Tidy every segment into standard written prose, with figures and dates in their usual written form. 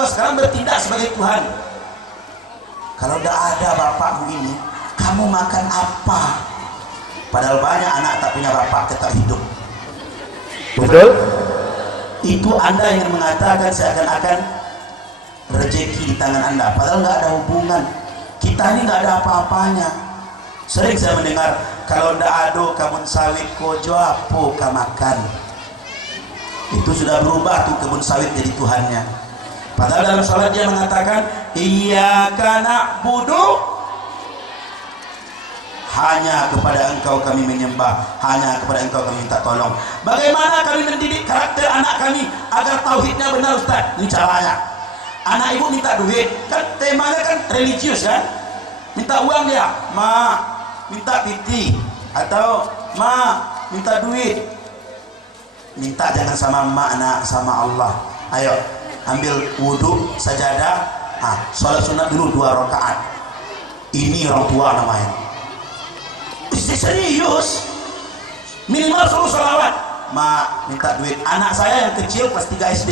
kau sekarang bertindak sebagai Tuhan. Kalau tidak ada bapakmu ini, kamu makan apa? Padahal banyak anak tak punya bapak tetap hidup. Betul? Itu Anda yang mengatakan seakan-akan rezeki di tangan Anda, padahal nggak ada hubungan. Kita ini nggak ada apa-apanya. Sering saya mendengar, kalau ndak ada kebun sawit kojo apa kau makan. Itu sudah berubah tuh kebun sawit jadi Tuhannya. Padahal dalam sholat dia mengatakan, iyyaka na'budu, hanya kepada engkau kami menyembah, hanya kepada engkau kami minta tolong. Bagaimana kami mendidik karakter anak kami agar tauhidnya benar, Ustaz? Ini caranya. Anak ibu minta duit, kan temanya kan religius kan, minta uang dia, ma minta piti, atau ma minta duit. Minta jangan sama mak, nak, sama Allah. Ayo ambil wudhu, sajadah, sholat sunat dulu 2 rakaat. Ini orang tua namanya. Serius, minimal suruh sholawat. Ma minta duit. Anak saya yang kecil kelas 3 SD,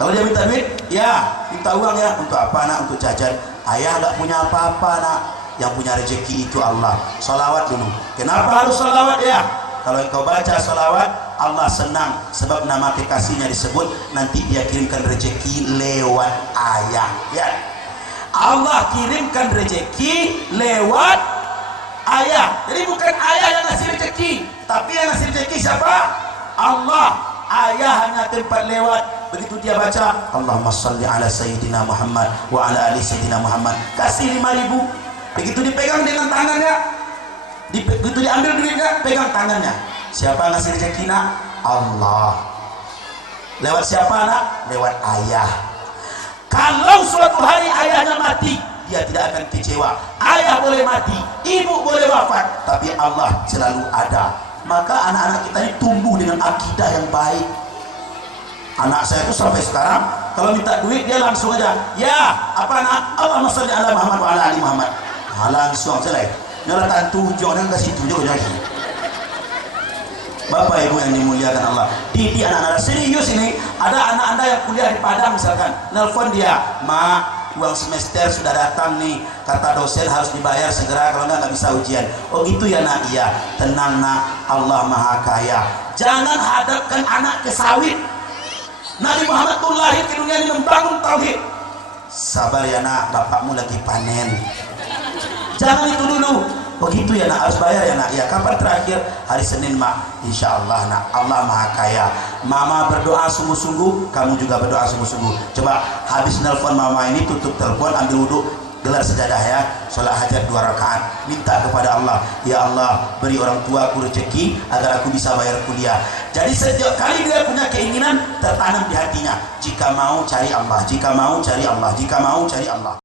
kalau dia minta duit, ya minta uang ya. Untuk apa nak? Untuk jajan. Ayah nggak punya apa-apa nak, yang punya rezeki itu Allah. Sholawat dulu. Kenapa harus sholawat ya? Kalau engkau baca sholawat, Allah senang, sebab nama kekasihnya disebut. Nanti dia kirimkan rezeki lewat ayah ya. Allah kirimkan rezeki lewat ayah. Jadi bukan ayah yang ngasih rezeki, tapi yang ngasih rezeki siapa? Allah. Ayah hanya tempat lewat. Begitu dia baca Allahumma shalli ala sayyidina Muhammad wa ala ali sayyidina Muhammad, kasih 5.000. Begitu dipegang dengan tangannya, begitu diambil duitnya, pegang tangannya. Siapa ngasih rezeki nak? Allah. Lewat siapa nak? Lewat ayah. Kalau suatu hari ayahnya mati, dia tidak akan kecewa. Ayah boleh mati, ibu boleh wafat, tapi Allah selalu ada. Maka anak-anak kita ini tumbuh dengan akidah yang baik. Anak saya itu sampai sekarang kalau minta duit dia langsung aja, ya apa nak? Allahumma shalli ala Muhammad wa ala ali Muhammad. Langsung selesai. Nyolatan 7 orang kasih 7 lagi. Bapak ibu yang dimuliakan Allah, didik anak-anak serius ini. Ada anak anda yang kuliah di Padang misalkan, nelfon dia, ma uang semester sudah datang nih, kata dosen harus dibayar segera, kalau nggak bisa ujian. Oh gitu ya nak? Iya. Tenang nak, Allah maha kaya. Jangan hadapkan anak ke sawit. Nabi Muhammad pun lahir ke dunia ini membangun tauhid. Sabar ya nak, bapakmu lagi panen. Jangan itu dulu. Begitu ya nak, harus bayar ya nak. Ya kapan terakhir? Hari Senin mak. Insya Allah nak, Allah maha kaya. Mama berdoa sungguh-sungguh, kamu juga berdoa sungguh-sungguh. Coba habis nelpon mama ini, tutup telepon, ambil wudhu, gelar sejadah ya, sholat hajat 2 rakaat, minta kepada Allah, ya Allah beri orang tuaku rezeki agar aku bisa bayar kuliah. Jadi setiap kali dia punya keinginan tertanam di hatinya, jika mau cari Allah, jika mau cari Allah, jika mau cari Allah.